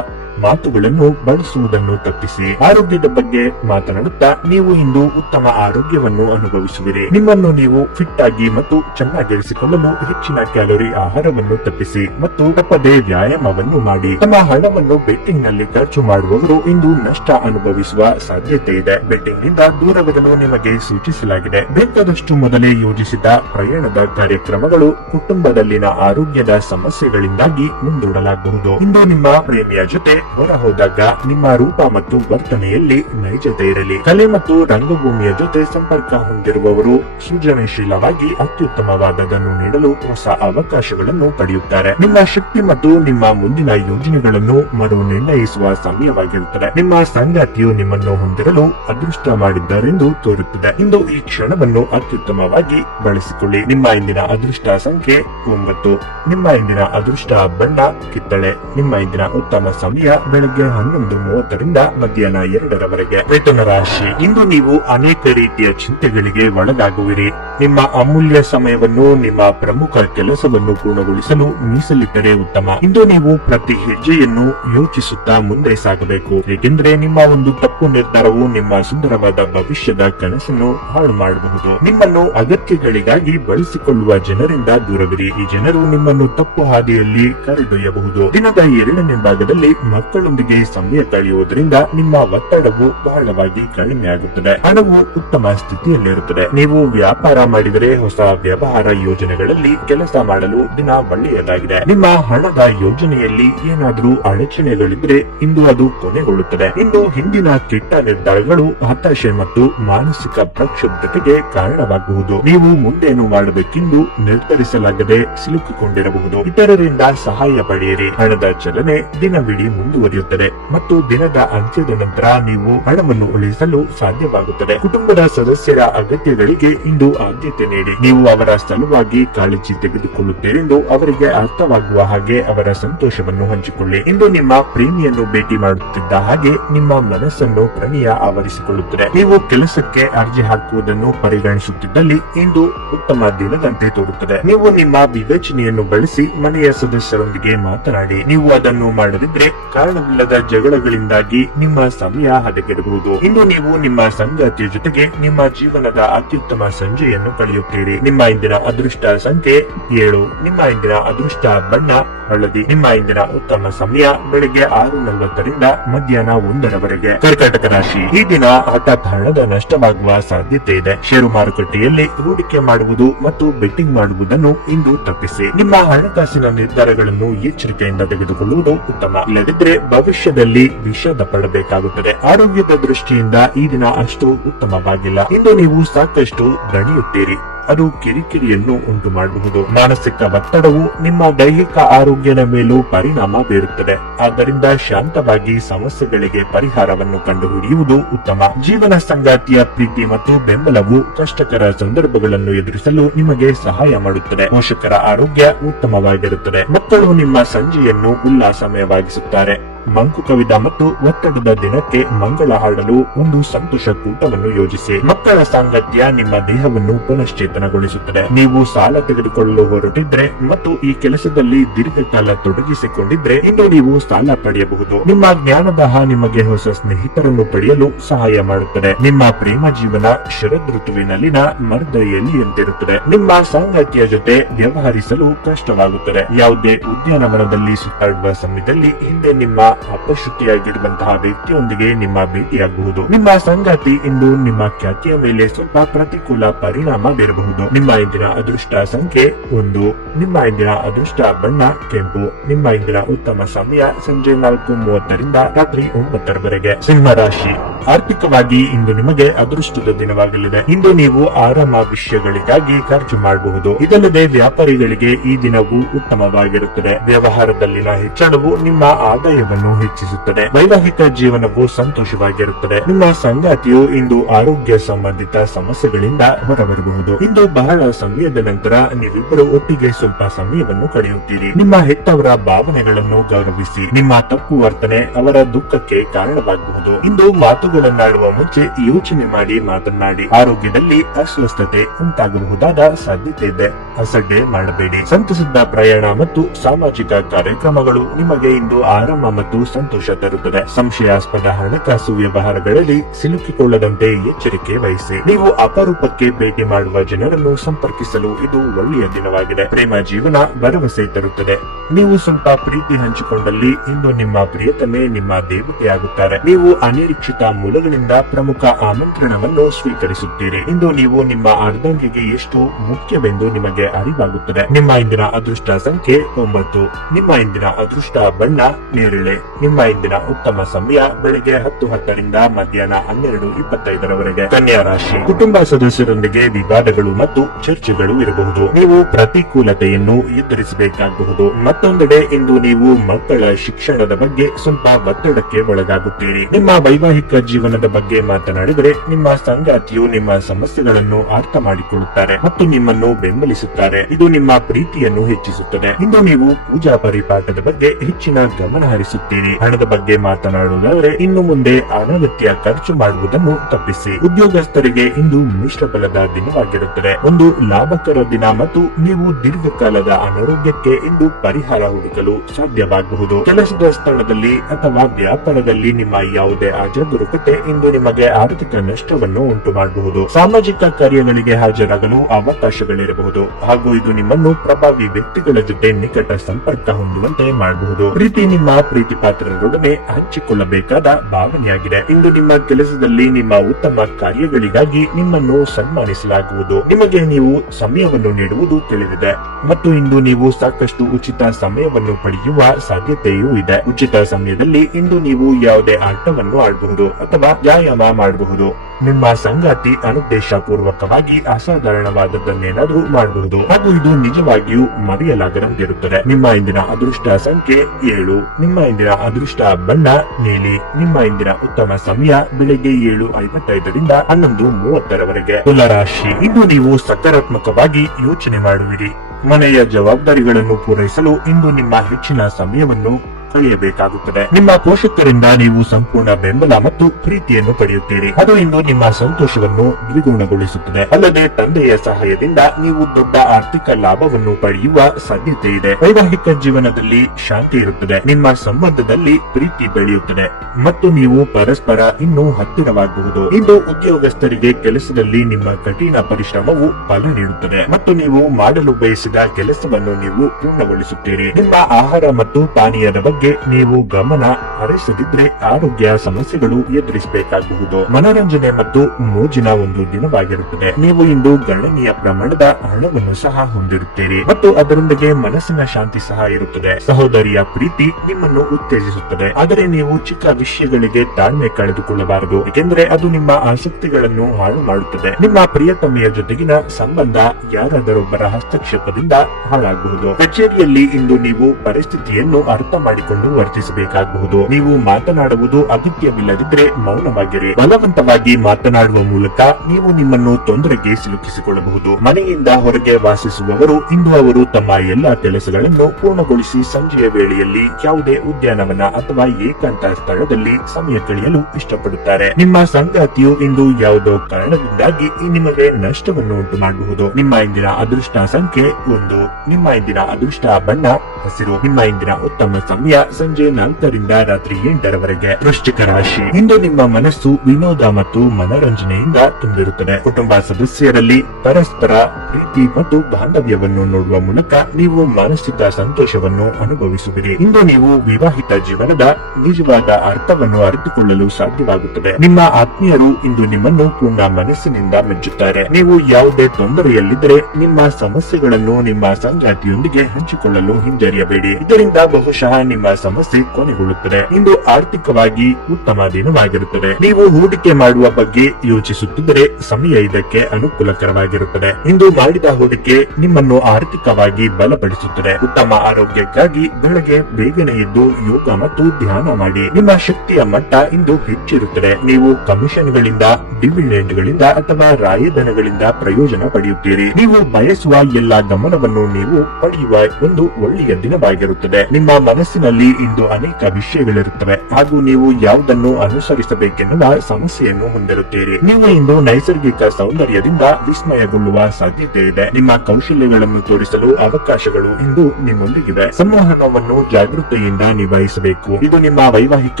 ಮಾತುಗಳನ್ನು ಬಳಸುವುದನ್ನು ತಪ್ಪಿಸಿ. ಆರೋಗ್ಯದ ಬಗ್ಗೆ ಮಾತನಾಡುತ್ತಾ ನೀವು ಇಂದು ಉತ್ತಮ ಆರೋಗ್ಯವನ್ನು ಅನುಭವಿಸುವಿರಿ. ನಿಮ್ಮನ್ನು ನೀವು ಫಿಟ್ ಆಗಿ ಮತ್ತು ಚೆನ್ನಾಗಿರಿಸಿಕೊಳ್ಳಲು ಹೆಚ್ಚಿನ ಕ್ಯಾಲೋರಿ ಆಹಾರವನ್ನು ತಪ್ಪಿಸಿ ಮತ್ತು ತಪ್ಪದೆ ವ್ಯಾಯಾಮವನ್ನು ಮಾಡಿ. ತಮ್ಮ ಹಣವನ್ನು ಬೆಟ್ಟಿಂಗ್ ನಲ್ಲಿ ಖರ್ಚು ಮಾಡುವವರು ಇಂದು ನಷ್ಟ ಅನುಭವಿಸುವ ಸಾಧ್ಯತೆ ಇದೆ. ಬೆಟ್ಟಿಂಗ್ ನಿಂದ ದೂರವಿರಲು ನಿಮಗೆ ಸೂಚಿಸಲಾಗಿದೆ. ಬೇಕಾದಷ್ಟು ಮೊದಲೇ ಯೋಜಿಸಿದ ಪ್ರಯಾಣದ ಕಾರ್ಯಕ್ರಮಗಳು ಕುಟುಂಬದಲ್ಲಿನ ಆರೋಗ್ಯದ ಸಮಸ್ಯೆಗಳಿಂದಾಗಿ ಮುಂದೂಡಲಾಗಬಹುದು. ಇಂದು ನಿಮ್ಮ ಪ್ರೇಮಿಯ ಜೊತೆ ಹೊರ ಹೋದಾಗ ನಿಮ್ಮ ರೂಪ ಮತ್ತು ವರ್ತನೆಯಲ್ಲಿ ನೈಜತೆ ಇರಲಿ. ಕಲೆ ಮತ್ತು ರಂಗಭೂಮಿಯ ಜೊತೆ ಸಂಪರ್ಕ ಹೊಂದಿರುವವರು ಸೃಜನಶೀಲವಾಗಿ ಅತ್ಯುತ್ತಮವಾದದನ್ನು ನೀಡಲು ಹೊಸ ಅವಕಾಶಗಳನ್ನು ಪಡೆಯುತ್ತಾರೆ. ನಿಮ್ಮ ಶಕ್ತಿ ಮತ್ತು ನಿಮ್ಮ ಮುಂದಿನ ಯೋಜನೆಗಳನ್ನು ಮರು ನಿರ್ಣಯಿಸುವ ಸಮಯವಾಗಿರುತ್ತದೆ. ನಿಮ್ಮ ಸಂಗಾತಿಯು ನಿಮ್ಮನ್ನು ಹೊಂದಿರಲು ಅದೃಷ್ಟ ಮಾಡಿದ್ದಾರೆಂದು ತೋರುತ್ತದೆ. ಇಂದು ಈ ಕ್ಷಣವನ್ನು ಅತ್ಯುತ್ತಮವಾಗಿ ಬಳಸಿಕೊಳ್ಳಿ. ನಿಮ್ಮ ಇಂದಿನ ಅದೃಷ್ಟ ಸಂಖ್ಯೆ 9. ನಿಮ್ಮ ಇಂದಿನ ಅದೃಷ್ಟ ಬಣ್ಣ ಕಿತ್ತಳೆ. ನಿಮ್ಮ ಇಂದಿನ ಉತ್ತಮ ಸಮಯ ಬೆಳಗ್ಗೆ 11:30 ಮಧ್ಯಾಹ್ನ 2 ಮಿಥುನ ರಾಶಿ ಇಂದು ನೀವು ಅನೇಕ ರೀತಿಯ ಚಿಂತೆಗಳಿಗೆ ಒಳಗಾಗುವಿರಿ. ನಿಮ್ಮ ಅಮೂಲ್ಯ ಸಮಯವನ್ನು ನಿಮ್ಮ ಪ್ರಮುಖ ಕೆಲಸವನ್ನು ಪೂರ್ಣಗೊಳಿಸಲು ಮೀಸಲಿಟ್ಟರೆ ಉತ್ತಮ. ಇಂದು ನೀವು ಪ್ರತಿ ಹೆಜ್ಜೆಯನ್ನು ಯೋಚಿಸುತ್ತಾ ಮುಂದೆ ಸಾಗಬೇಕು. ಏಕೆಂದರೆ ನಿಮ್ಮ ಒಂದು ತಪ್ಪು ನಿರ್ಧಾರವು ನಿಮ್ಮ ಸುಂದರವಾದ ಭವಿಷ್ಯದ ಕನಸನ್ನು ಹಾಳು ಮಾಡಬಹುದು. ನಿಮ್ಮನ್ನು ಅಗತ್ಯಗಳಿಗಾಗಿ ಬಳಸಿಕೊಳ್ಳುವ ಜನರಿಂದ ದೂರವಿರಿ. ಈ ಜನರು ನಿಮ್ಮನ್ನು ತಪ್ಪು ಹಾದಿಯಲ್ಲಿ ಕರೆದೊಯ್ಯಬಹುದು. ದಿನದ 2ನೇ ಭಾಗದಲ್ಲಿ ಮಕ್ಕಳೊಂದಿಗೆ ಸಮಯ ಕಳೆಯುವುದರಿಂದ ನಿಮ್ಮ ಒತ್ತಡವು ಬಹಳವಾಗಿ ಕಡಿಮೆಯಾಗುತ್ತದೆ. ಹಣವು ಉತ್ತಮ ಸ್ಥಿತಿಯಲ್ಲಿರುತ್ತದೆ. ನೀವು ವ್ಯಾಪಾರ ಮಾಡಿದರೆ ಹೊಸ ವ್ಯವಹಾರ ಯೋಜನೆಗಳಲ್ಲಿ ಕೆಲಸ ಮಾಡಲು ದಿನ ಒಳ್ಳೆಯದಾಗಿದೆ. ನಿಮ್ಮ ಹಣದ ಯೋಜನೆಯಲ್ಲಿ ಏನಾದರೂ ಅಡಚಣೆಗಳಿದ್ರೆ ಇಂದು ಅದು ಕೊನೆಗೊಳ್ಳುತ್ತದೆ. ಇಂದು ಹಿಂದಿನ ಕೆಟ್ಟ ನಿರ್ಧಾರಗಳು ಹತಾಶೆ ಮತ್ತು ಮಾನಸಿಕ ಪ್ರಕ್ಷುಬ್ಧತೆಗೆ ಕಾರಣವಾಗಬಹುದು. ನೀವು ಮುಂದೇನು ಮಾಡಬೇಕೆಂದು ನಿರ್ಧರಿಸಲಾಗದೆ ಸಿಲುಕಿಕೊಂಡಿರಬಹುದು. ಇತರರಿಂದ ಸಹಾಯ ಪಡೆಯಿರಿ. ಹಣದ ಚಲನೆ ದಿನವಿಡೀ ಮುಂದುವರಿಯುತ್ತದೆ ಮತ್ತು ದಿನದ ಅಂತ್ಯದ ನಂತರ ನೀವು ಹಣವನ್ನು ಉಳಿಸಲು ಸಾಧ್ಯವಾಗುತ್ತದೆ. ಕುಟುಂಬದ ಸದಸ್ಯರ ಅಗತ್ಯಗಳಿಗೆ ಇಂದು ಆದ್ಯತೆ ನೀಡಿ. ನೀವು ಅವರ ಸಲುವಾಗಿ ಕಾಳಜಿ ತೆಗೆದುಕೊಳ್ಳುತ್ತೀರೆಂದು ಅವರಿಗೆ ಅರ್ಥವಾಗುವ ಹಾಗೆ ಅವರ ಸಂತೋಷವನ್ನು ಹಂಚಿಕೊಳ್ಳಿ. ಇಂದು ನಿಮ್ಮ ಪ್ರೇಮಿಯನ್ನು ಭೇಟಿ ಮಾಡುತ್ತಿದ್ದ ಹಾಗೆ ನಿಮ್ಮ ಮನಸ್ಸನ್ನು ಪ್ರಣಯ ಆವರಿಸಿಕೊಳ್ಳುತ್ತದೆ. ನೀವು ಕೆಲಸಕ್ಕೆ ಅರ್ಜಿ ಹಾಕುವುದನ್ನು ಪರಿಗಣಿಸುತ್ತಿದ್ದಲ್ಲಿ ಇಂದು ಉತ್ತಮ ದಿನದಂತೆ ತೋರುತ್ತದೆ. ನೀವು ನಿಮ್ಮ ವಿವೇಚನೆಯನ್ನು ಬಳಸಿ ಮನೆಯ ಸದಸ್ಯರೊಂದಿಗೆ ಮಾತನಾಡಿ. ನೀವು ಅದನ್ನು ಮಾಡದಿದ್ರೆ ಕಾರಣವಿಲ್ಲದ ಜಗಳಗಳಿಂದಾಗಿ ನಿಮ್ಮ ಸಮಯ ಹದಗೆಡಬಹುದು. ಇಂದು ನೀವು ನಿಮ್ಮ ಸಂಗಾತಿಯ ಜೊತೆಗೆ ನಿಮ್ಮ ಜೀವನದ ಅತ್ಯುತ್ತಮ ಸಂಜೆಯನ್ನು ಸಮಯವನ್ನು ಕಳೆಯುತ್ತೀರಿ. ನಿಮ್ಮ ಇಂದಿನ ಅದೃಷ್ಟ ಸಂಖ್ಯೆ 7. ನಿಮ್ಮ ಇಂದಿನ ಅದೃಷ್ಟ ಬಣ್ಣ ಹಳದಿ. ನಿಮ್ಮ ಇಂದಿನ ಉತ್ತಮ ಸಮಯ ಬೆಳಿಗ್ಗೆ 6:40 ಮಧ್ಯಾಹ್ನ 1 ಕರ್ಕಾಟಕ ರಾಶಿ. ಈ ದಿನ ಹಠಾತ್ ಹಣದ ನಷ್ಟವಾಗುವ ಸಾಧ್ಯತೆ ಇದೆ. ಷೇರು ಮಾರುಕಟ್ಟೆಯಲ್ಲಿ ಹೂಡಿಕೆ ಮಾಡುವುದು ಮತ್ತು ಬೆಟ್ಟಿಂಗ್ ಮಾಡುವುದನ್ನು ಇಂದು ತಪ್ಪಿಸಿ. ನಿಮ್ಮ ಹಣಕಾಸಿನ ನಿರ್ಧಾರಗಳನ್ನು ಎಚ್ಚರಿಕೆಯಿಂದ ತೆಗೆದುಕೊಳ್ಳುವುದು ಉತ್ತಮ. ಇಲ್ಲದಿದ್ದರೆ ಭವಿಷ್ಯದಲ್ಲಿ ವಿಷಾದ ಪಡಬೇಕಾಗುತ್ತದೆ. ಆರೋಗ್ಯದ ದೃಷ್ಟಿಯಿಂದ ಈ ದಿನ ಅಷ್ಟು ಉತ್ತಮವಾಗಿಲ್ಲ. ಇಂದು ನೀವು ಸಾಕಷ್ಟು ದಣಿಯುತ್ತೀರಿ. ಅದು ಕಿರಿಕಿರಿಯನ್ನು ಉಂಟು ಮಾಡಬಹುದು. ಮಾನಸಿಕ ಒತ್ತಡವು ನಿಮ್ಮ ದೈಹಿಕ ಆರೋಗ್ಯದ ಮೇಲೂ ಪರಿಣಾಮ ಬೀರುತ್ತದೆ. ಆದ್ದರಿಂದ ಶಾಂತವಾಗಿ ಸಮಸ್ಯೆಗಳಿಗೆ ಪರಿಹಾರವನ್ನು ಕಂಡುಹಿಡಿಯುವುದು ಉತ್ತಮ. ಜೀವನ ಸಂಗಾತಿಯ ಪ್ರೀತಿ ಮತ್ತು ಬೆಂಬಲವು ಕಷ್ಟಕರ ಸಂದರ್ಭಗಳನ್ನು ಎದುರಿಸಲು ನಿಮಗೆ ಸಹಾಯ ಮಾಡುತ್ತದೆ. ಪೋಷಕರ ಆರೋಗ್ಯ ಉತ್ತಮವಾಗಿರುತ್ತದೆ. ಮಕ್ಕಳು ನಿಮ್ಮ ಸಂಜೆಯನ್ನು ಉಲ್ಲಾಸಮಯವಾಗಿಸುತ್ತಾರೆ. ಮಂಕು ಕವಿದ ಮತ್ತು ಒತ್ತಡದ ದಿನಕ್ಕೆ ಮಂಗಳ ಹಾಡಲು ಒಂದು ಸಂತೋಷ ಕೂಟವನ್ನು ಯೋಜಿಸಿ. ಮಕ್ಕಳ ಸಾಂಗತ್ಯ ನಿಮ್ಮ ದೇಹವನ್ನು ಪುನಶ್ಚೇತನಗೊಳಿಸುತ್ತದೆ. ನೀವು ಸಾಲ ತೆಗೆದುಕೊಳ್ಳಲು ಹೊರಟಿದ್ರೆ ಮತ್ತು ಈ ಕೆಲಸದಲ್ಲಿ ದೀರ್ಘಕಾಲ ತೊಡಗಿಸಿಕೊಂಡಿದ್ರೆ ಇಂದು ನೀವು ಸಾಲ ಪಡೆಯಬಹುದು. ನಿಮ್ಮ ಜ್ಞಾನದಾಹ ನಿಮಗೆ ಹೊಸ ಸ್ನೇಹಿತರನ್ನು ಪಡೆಯಲು ಸಹಾಯ ಮಾಡುತ್ತದೆ. ನಿಮ್ಮ ಪ್ರೇಮ ಜೀವನ ಶರದ್ ಋತುವಿನಲ್ಲಿನ ಮರದ ಎಲೆಯಂತಿರುತ್ತದೆ. ನಿಮ್ಮ ಸಾಂಗತ್ಯ ಜೊತೆ ವ್ಯವಹರಿಸಲು ಕಷ್ಟವಾಗುತ್ತದೆ. ಯಾವುದೇ ಉದ್ಯಾನವನದಲ್ಲಿ ಸುತ್ತಾಡುವ ಸಮಯದಲ್ಲಿ ಹಿಂದೆ ನಿಮ್ಮ ಅಪಶ್ರುತಿಯಾಗಿರುವಂತಹ ವ್ಯಕ್ತಿಯೊಂದಿಗೆ ನಿಮ್ಮ ಭೇಟಿಯಾಗಬಹುದು. ನಿಮ್ಮ ಸಂಗಾತಿ ಇಂದು ನಿಮ್ಮ ಖ್ಯಾತಿಯ ಮೇಲೆ ಸ್ವಲ್ಪ ಪ್ರತಿಕೂಲ ಪರಿಣಾಮ ಬೀರಬಹುದು. ನಿಮ್ಮ ಇಂದಿನ ಅದೃಷ್ಟ ಸಂಖ್ಯೆ 1. ನಿಮ್ಮ ಇಂದಿನ ಅದೃಷ್ಟ ಬಣ್ಣ ಕೆಂಪು. ನಿಮ್ಮ ಇಂದಿನ ಉತ್ತಮ ಸಮಯ ಸಂಜೆ 4:30 ರಾತ್ರಿ 9 ಸಿಂಹ ರಾಶಿ. ಆರ್ಥಿಕವಾಗಿ ಇಂದು ನಿಮಗೆ ಅದೃಷ್ಟದ ದಿನವಾಗಲಿದೆ. ಇಂದು ನೀವು ಆರಾಮ ವಿಷಯಗಳಿಗಾಗಿ ಖರ್ಚು ಮಾಡಬಹುದು. ಇದಲ್ಲದೆ ವ್ಯಾಪಾರಿಗಳಿಗೆ ಈ ದಿನವೂ ಉತ್ತಮವಾಗಿರುತ್ತದೆ. ವ್ಯವಹಾರದಲ್ಲಿನ ಹೆಚ್ಚಳವು ನಿಮ್ಮ ಆದಾಯವನ್ನು ಹೆಚ್ಚಿಸುತ್ತದೆ. ವೈವಾಹಿಕ ಜೀವನವು ಸಂತೋಷವಾಗಿರುತ್ತದೆ. ನಿಮ್ಮ ಸಂಗಾತಿಯು ಇಂದು ಆರೋಗ್ಯ ಸಂಬಂಧಿತ ಸಮಸ್ಯೆಗಳಿಂದ ಹೊರಬರಬಹುದು. ಇಂದು ಬಹಳ ಸಮಯದ ನಂತರ ನೀವಿಬ್ಬರು ಒಟ್ಟಿಗೆ ಸ್ವಲ್ಪ ಸಮಯವನ್ನು ಕಳೆಯುತ್ತೀರಿ. ನಿಮ್ಮ ಹೆತ್ತವರ ಭಾವನೆಗಳನ್ನು ಗೌರವಿಸಿ. ನಿಮ್ಮ ತಪ್ಪು ವರ್ತನೆ ಅವರ ದುಃಖಕ್ಕೆ ಕಾರಣವಾಗಬಹುದು. ಇಂದು ಮಾತುಗಳನ್ನಾಡುವ ಮುಂಚೆ ಯೋಚನೆ ಮಾಡಿ ಮಾತನಾಡಿ. ಆರೋಗ್ಯದಲ್ಲಿ ಅಸ್ವಸ್ಥತೆ ಉಂಟಾಗಬಹುದಾದ ಸಾಧ್ಯತೆ ಇದೆ. ಅಸಡ್ಡೆ ಮಾಡಬೇಡಿ. ಸಂತಸದ ಪ್ರಯಾಣ ಮತ್ತು ಸಾಮಾಜಿಕ ಕಾರ್ಯಕ್ರಮಗಳು ನಿಮಗೆ ಇಂದು ಆರಾಮ ಮತ್ತು ಸಂತೋಷ ತರುತ್ತದೆ. ಸಂಶಯಾಸ್ಪದ ಹಣಕಾಸು ವ್ಯವಹಾರಗಳಲ್ಲಿ ಸಿಲುಕಿಕೊಳ್ಳದಂತೆ ಎಚ್ಚರಿಕೆ ವಹಿಸಿ. ನೀವು ಅಪರೂಪಕ್ಕೆ ಭೇಟಿ ಮಾಡುವ ಜನರನ್ನು ಸಂಪರ್ಕಿಸಲು ಇದು ಒಳ್ಳೆಯ ದಿನವಾಗಿದೆ. ಪ್ರೇಮ ಜೀವನ ಭರವಸೆ ತರುತ್ತದೆ. ನೀವು ಸ್ವಲ್ಪ ಪ್ರೀತಿ ಹಂಚಿಕೊಂಡಲ್ಲಿ ಇಂದು ನಿಮ್ಮ ಪ್ರಿಯತಮೆ ನಿಮ್ಮ ದೇವತೆಯಾಗುತ್ತಾರೆ. ನೀವು ಅನಿರೀಕ್ಷಿತ ಮೂಲಗಳಿಂದ ಪ್ರಮುಖ ಆಮಂತ್ರಣವನ್ನು ಸ್ವೀಕರಿಸುತ್ತೀರಿ. ಇಂದು ನೀವು ನಿಮ್ಮ ಅರ್ಧಾಂಗಿಗೆ ಎಷ್ಟು ಮುಖ್ಯವೆಂದು ನಿಮಗೆ ಅರಿವಾಗುತ್ತದೆ. ನಿಮ್ಮ ಇಂದಿನ ಅದೃಷ್ಟ ಸಂಖ್ಯೆ 9. ನಿಮ್ಮ ಇಂದಿನ ಅದೃಷ್ಟ ಬಣ್ಣ ನೇರಳೆ. ನಿಮ್ಮ ಇಂದಿನ ಉತ್ತಮ ಸಮಯ ಬೆಳಿಗ್ಗೆ 10:10 ಮಧ್ಯಾಹ್ನ 12:25 ಕನ್ಯಾ ರಾಶಿ. ಕುಟುಂಬ ಸದಸ್ಯರೊಂದಿಗೆ ವಿವಾದಗಳು ಮತ್ತು ಚರ್ಚೆಗಳು ಇರಬಹುದು. ನೀವು ಪ್ರತಿಕೂಲತೆಯನ್ನು ಎದುರಿಸಬೇಕಾಗಬಹುದು. ಮತ್ತೊಂದೆಡೆ ಇಂದು ನೀವು ಮಕ್ಕಳ ಶಿಕ್ಷಣದ ಬಗ್ಗೆ ಸ್ವಲ್ಪ ಒತ್ತಡಕ್ಕೆ ಒಳಗಾಗುತ್ತೀರಿ. ನಿಮ್ಮ ವೈವಾಹಿಕ ಜೀವನದ ಬಗ್ಗೆ ಮಾತನಾಡಿದರೆ ನಿಮ್ಮ ಸಂಗಾತಿಯು ನಿಮ್ಮ ಸಮಸ್ಯೆಗಳನ್ನು ಅರ್ಥ ಮಾಡಿಕೊಳ್ಳುತ್ತಾರೆ ಮತ್ತು ನಿಮ್ಮನ್ನು ಬೆಂಬಲಿಸುತ್ತಾರೆ. ಇದು ನಿಮ್ಮ ಪ್ರೀತಿಯನ್ನು ಹೆಚ್ಚಿಸುತ್ತದೆ. ಇಂದು ನೀವು ಪೂಜಾ ಪರಿಪಾಠದ ಬಗ್ಗೆ ಹೆಚ್ಚಿನ ಗಮನ ಹರಿಸುತ್ತೀರಿ. ಹಣದ ಬಗ್ಗೆ ಮಾತನಾಡುವುದಾದರೆ ಇನ್ನು ಮುಂದೆ ಅನಗತ್ಯ ಖರ್ಚು ಮಾಡುವುದನ್ನು ತಪ್ಪಿಸಿ. ಉದ್ಯೋಗಸ್ಥರಿಗೆ ಇಂದು ಮಿಶ್ರ ಫಲದ ದಿನವಾಗಿರುತ್ತದೆ. ಒಂದು ಲಾಭಕರ ದಿನ ಮತ್ತು ನೀವು ದೀರ್ಘಕಾಲದ ಅನಾರೋಗ್ಯಕ್ಕೆ ಇಂದು ಪರಿಹಾರ ಹುಡುಕಲು ಸಾಧ್ಯವಾಗಬಹುದು. ಕೆಲಸದ ಸ್ಥಳದಲ್ಲಿ ಅಥವಾ ವ್ಯಾಪಾರದಲ್ಲಿ ನಿಮ್ಮ ಯಾವುದೇ ಅಜಾಗರೂಕತೆ ಇಂದು ನಿಮಗೆ ಆರ್ಥಿಕ ನಷ್ಟವನ್ನು ಉಂಟು ಮಾಡಬಹುದು. ಸಾಮಾಜಿಕ ಕಾರ್ಯಗಳಿಗೆ ಹಾಜರಾಗಲು ಅವಕಾಶಗಳಿರಬಹುದು ಹಾಗೂ ಇದು ನಿಮ್ಮನ್ನು ಪ್ರಭಾವಿ ವ್ಯಕ್ತಿಗಳ ಜೊತೆ ನಿಕಟ ಸಂಪರ್ಕ ಹೊಂದುವಂತೆ ಮಾಡಬಹುದು. ಪ್ರೀತಿ ನಿಮ್ಮ ಪ್ರೀತಿ ಪಾತ್ರರೊಡನೆ ಹಂಚಿಕೊಳ್ಳಬೇಕಾದ ಭಾವನೆಯಾಗಿದೆ. ಇಂದು ನಿಮ್ಮ ಕೆಲಸದಲ್ಲಿ ನಿಮ್ಮ ಉತ್ತಮ ಕಾರ್ಯಗಳಿಗಾಗಿ ನಿಮ್ಮನ್ನು ಸನ್ಮಾನಿಸಲಾಗುವುದು. ನಿಮಗೆ ನೀವು ಸಮಯವನ್ನು ನೀಡುವುದು ತಿಳಿದಿದೆ ಮತ್ತು ಇಂದು ನೀವು ಸಾಕಷ್ಟು ಉಚಿತ ಸಮಯವನ್ನು ಪಡೆಯುವ ಸಾಧ್ಯತೆಯೂ ಇದೆ. ಉಚಿತ ಸಮಯದಲ್ಲಿ ಇಂದು ನೀವು ಯಾವುದೇ ಆಟವನ್ನು ಆಡಬಹುದು ಅಥವಾ ವ್ಯಾಯಾಮ ಮಾಡಬಹುದು. ನಿಮ್ಮ ಸಂಗಾತಿ ಅನುದ್ದೇಶಪೂರ್ವಕವಾಗಿ ಅಸಾಧಾರಣವಾದದ್ದನ್ನೇನಾದರೂ ಮಾಡಬಹುದು ಹಾಗೂ ಇದು ನಿಜವಾಗಿಯೂ ಮರೆಯಲಾಗದಂತಿರುತ್ತದೆ. ನಿಮ್ಮ ಇಂದಿನ ಅದೃಷ್ಟ ಸಂಖ್ಯೆ 7. ನಿಮ್ಮ ಇಂದಿನ ಅದೃಷ್ಟ ಬಣ್ಣ ನೀಲಿ. ನಿಮ್ಮ ಇಂದಿನ ಉತ್ತಮ ಸಮಯ ಬೆಳಿಗ್ಗೆ 7:55 11:30 ತುಲಾರಾಶಿ. ಇಂದು ನೀವು ಸಕಾರಾತ್ಮಕವಾಗಿ ಯೋಚನೆ ಮಾಡುವಿರಿ. ಮನೆಯ ಜವಾಬ್ದಾರಿಗಳನ್ನು ಪೂರೈಸಲು ಇಂದು ನಿಮ್ಮ ಹೆಚ್ಚಿನ ಸಮಯವನ್ನು ಕಳೆಯಬೇಕಾಗುತ್ತದೆ. ನಿಮ್ಮ ಪೋಷಕರಿಂದ ನೀವು ಸಂಪೂರ್ಣ ಬೆಂಬಲ ಮತ್ತು ಪ್ರೀತಿಯನ್ನು ಪಡೆಯುತ್ತೀರಿ. ಅದು ಇಂದು ನಿಮ್ಮ ಸಂತೋಷವನ್ನು ದ್ವಿಗುಣಗೊಳಿಸುತ್ತದೆ. ಅಲ್ಲದೆ ತಂದೆಯ ಸಹಾಯದಿಂದ ನೀವು ದೊಡ್ಡ ಆರ್ಥಿಕ ಲಾಭವನ್ನು ಪಡೆಯುವ ಸಾಧ್ಯತೆ ಇದೆ. ವೈವಾಹಿಕ ಜೀವನದಲ್ಲಿ ಶಾಂತಿ ಇರುತ್ತದೆ. ನಿಮ್ಮ ಸಂಬಂಧದಲ್ಲಿ ಪ್ರೀತಿ ಬೆಳೆಯುತ್ತದೆ ಮತ್ತು ನೀವು ಪರಸ್ಪರ ಇನ್ನೂ ಹತ್ತಿರವಾಗಬಹುದು. ಇಂದು ಉದ್ಯೋಗಸ್ಥರಿಗೆ ಕೆಲಸದಲ್ಲಿ ನಿಮ್ಮ ಕಠಿಣ ಪರಿಶ್ರಮವು ಫಲ ನೀಡುತ್ತದೆ ಮತ್ತು ನೀವು ಮಾಡಲು ಬಯಸಿದ ಕೆಲಸವನ್ನು ನೀವು ಪೂರ್ಣಗೊಳಿಸುತ್ತೀರಿ. ನಿಮ್ಮ ಆಹಾರ ಮತ್ತು ಪಾನೀಯದ ಬಗ್ಗೆ ನೀವು ಗಮನ ಹರಿಸದಿದ್ರೆ ಆರೋಗ್ಯ ಸಮಸ್ಯೆಗಳು ಎದುರಿಸಬೇಕಾಗಬಹುದು. ಮನೋರಂಜನೆ ಮತ್ತು ಮೋಜಿನ ಒಂದು ದಿನವಾಗಿರುತ್ತದೆ. ನೀವು ಇಂದು ಗಣನೀಯ ಪ್ರಮಾಣದ ಹಣವನ್ನು ಸಹ ಹೊಂದಿರುತ್ತೀರಿ ಮತ್ತು ಅದರೊಂದಿಗೆ ಮನಸ್ಸಿನ ಶಾಂತಿ ಸಹ ಇರುತ್ತದೆ. ಸಹೋದರಿಯ ಪ್ರೀತಿ ನಿಮ್ಮನ್ನು ಉತ್ತೇಜಿಸುತ್ತದೆ, ಆದರೆ ನೀವು ಚಿಕ್ಕ ವಿಷಯಗಳಿಗೆ ತಾಳ್ಮೆ ಕಳೆದುಕೊಳ್ಳಬಾರದು, ಏಕೆಂದರೆ ಅದು ನಿಮ್ಮ ಆಸಕ್ತಿಗಳನ್ನು ಹಾಳು ಮಾಡುತ್ತದೆ. ನಿಮ್ಮ ಪ್ರಿಯತಮೆಯ ಜೊತೆಗಿನ ಸಂಬಂಧ ಯಾರಾದರೊಬ್ಬರ ಹಸ್ತಕ್ಷೇಪದಿಂದ ಹಾಳಾಗಬಹುದು. ಕಚೇರಿಯಲ್ಲಿ ಇಂದು ನೀವು ಪರಿಸ್ಥಿತಿಯನ್ನು ಅರ್ಥ ಮಾಡಿಕೊಂಡು ವರ್ತಿಸಬೇಕಾಗಬಹುದು. ನೀವು ಮಾತನಾಡುವುದು ಅಗತ್ಯವಿಲ್ಲದಿದ್ರೆ ಮೌನವಾಗಿರಿ. ಬಲವಂತವಾಗಿ ಮಾತನಾಡುವ ಮೂಲಕ ನೀವು ನಿಮ್ಮನ್ನು ತೊಂದರೆಗೆ ಸಿಲುಕಿಸಿಕೊಳ್ಳಬಹುದು. ಮನೆಯಿಂದ ಹೊರಗೆ ವಾಸಿಸುವವರು ಇಂದು ಅವರು ತಮ್ಮ ಎಲ್ಲಾ ಕೆಲಸಗಳನ್ನು ಪೂರ್ಣಗೊಳಿಸಿ ಸಂಜೆಯ ವೇಳೆಯಲ್ಲಿ ಯಾವುದೇ ಉದ್ಯಾನವನ ಅಥವಾ ಏಕಾಂತ ಸ್ಥಳದಲ್ಲಿ ಸಮಯ ಕಳೆಯಲು ಇಷ್ಟಪಡುತ್ತಾರೆ. ನಿಮ್ಮ ಸಂಗಾತಿಯು ಇಂದು ಯಾವುದೋ ಕಾರಣದಿಂದಾಗಿ ನಿಮಗೆ ನಷ್ಟವನ್ನು ಉಂಟು ಮಾಡಬಹುದು. ನಿಮ್ಮ ಇಂದಿನ ಅದೃಷ್ಟ ಸಂಖ್ಯೆ 1. ನಿಮ್ಮ ಇಂದಿನ ಅದೃಷ್ಟ ಬಣ್ಣ ಹಸಿರು. ನಿಮ್ಮ ಇಂದಿನ ಉತ್ತಮ ಸಮಯ ಸಂಜೆ 4 ರಿಂದ ರಾತ್ರಿ 8 ವೃಶ್ಚಿಕ ರಾಶಿ. ಇಂದು ನಿಮ್ಮ ಮನಸ್ಸು ವಿನೋದ ಮತ್ತು ಮನೋರಂಜನೆಯಿಂದ ತುಂಬಿರುತ್ತದೆ. ಕುಟುಂಬ ಸದಸ್ಯರಲ್ಲಿ ಪರಸ್ಪರ ಪ್ರೀತಿ ಮತ್ತು ಬಾಂಧವ್ಯವನ್ನು ನೋಡುವ ಮೂಲಕ ನೀವು ಮಾನಸಿಕ ಸಂತೋಷವನ್ನು ಅನುಭವಿಸುವಿರಿ. ಇಂದು ನೀವು ವಿವಾಹಿತ ಜೀವನದ ನಿಜವಾದ ಅರ್ಥವನ್ನು ಅರಿತುಕೊಳ್ಳಲು ಸಾಧ್ಯವಾಗುತ್ತದೆ. ನಿಮ್ಮ ಆತ್ಮೀಯರು ಇಂದು ನಿಮ್ಮನ್ನು ಪೂರ್ಣ ಮನಸ್ಸಿನಿಂದ ಮೆಚ್ಚುತ್ತಾರೆ. ನೀವು ಯಾವುದೇ ತೊಂದರೆಯಲ್ಲಿದ್ದರೆ ನಿಮ್ಮ ಸಮಸ್ಯೆಗಳನ್ನು ನಿಮ್ಮ ಸಂಗಾತಿಯೊಂದಿಗೆ ಹಂಚಿಕೊಳ್ಳಲು ಹಿಂಜರಿಯಬೇಡಿ. ಇದರಿಂದ ಬಹುಶಃ ನಿಮ್ಮ ಸಮಸ್ಯೆ ಕೊನೆಗೊಳ್ಳುತ್ತದೆ. ಇಂದು ಆರ್ಥಿಕವಾಗಿ ಉತ್ತಮ ದಿನವಾಗಿರುತ್ತದೆ. ನೀವು ಹೂಡಿಕೆ ಮಾಡುವ ಬಗ್ಗೆ ಯೋಚಿಸುತ್ತಿದ್ದರೆ ಸಮಯ ಇದಕ್ಕೆ ಅನುಕೂಲಕರವಾಗಿರುತ್ತದೆ. ಇಂದು ಮಾಡಿದ ಹೂಡಿಕೆ ನಿಮ್ಮನ್ನು ಆರ್ಥಿಕವಾಗಿ ಬಲಪಡಿಸುತ್ತದೆ. ಉತ್ತಮ ಆರೋಗ್ಯಕ್ಕಾಗಿ ಬೆಳಗ್ಗೆ ಬೇಗನೆ ಎದ್ದು ಯೋಗ ಮತ್ತು ಧ್ಯಾನ ಮಾಡಿ. ನಿಮ್ಮ ಶಕ್ತಿಯ ಮಟ್ಟ ಇಂದು ಹೆಚ್ಚಿರುತ್ತದೆ. ನೀವು ಕಮಿಷನ್ಗಳಿಂದ, ಡಿವಿಡೆಂಡ್ಗಳಿಂದ ಅಥವಾ ರಾಯಧನಗಳಿಂದ ಪ್ರಯೋಜನ ಪಡೆಯುತ್ತೀರಿ. ನೀವು ಬಯಸುವ ಎಲ್ಲಾ ಗಮನವನ್ನು ನೀವು ಪಡೆಯುವ ಒಂದು ಒಳ್ಳೆಯ ದಿನವಾಗಿರುತ್ತದೆ. ನಿಮ್ಮ ಮನಸ್ಸಿನಲ್ಲಿ ಇಂದು ಅನೇಕ ವಿಷಯಗಳಿರುತ್ತವೆ ಹಾಗೂ ನೀವು ಯಾವುದನ್ನು ಅನುಸರಿಸಬೇಕೆನ್ನುವ ಸಮಸ್ಯೆಯನ್ನು ಹೊಂದಿರುತ್ತೀರಿ. ನೀವು ಇಂದು ನೈಸರ್ಗಿಕ ಸೌಂದರ್ಯದಿಂದ ವಿಸ್ಮಯಗೊಳ್ಳುವ ಸಾಧ್ಯತೆ ಇದೆ. ನಿಮ್ಮ ಕೌಶಲ್ಯಗಳನ್ನು ತೋರಿಸಲು ಅವಕಾಶಗಳು ಇಂದು ನಿಮ್ಮೊಂದಿಗಿವೆ. ಸಂವಹನವನ್ನು ಜಾಗೃತೆಯಿಂದ ನಿಭಾಯಿಸಬೇಕು. ಇದು ನಿಮ್ಮ ವೈವಾಹಿಕ